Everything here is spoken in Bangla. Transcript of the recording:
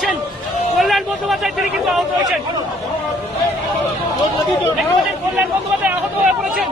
পাচ্ছেন কল্যাণ বন্দ্যোপাধ্যায় তিনি কিন্তু আহত হয়েছেন। কল্যাণ বন্দ্যোপাধ্যায় আহত হয়ে পড়েছেন।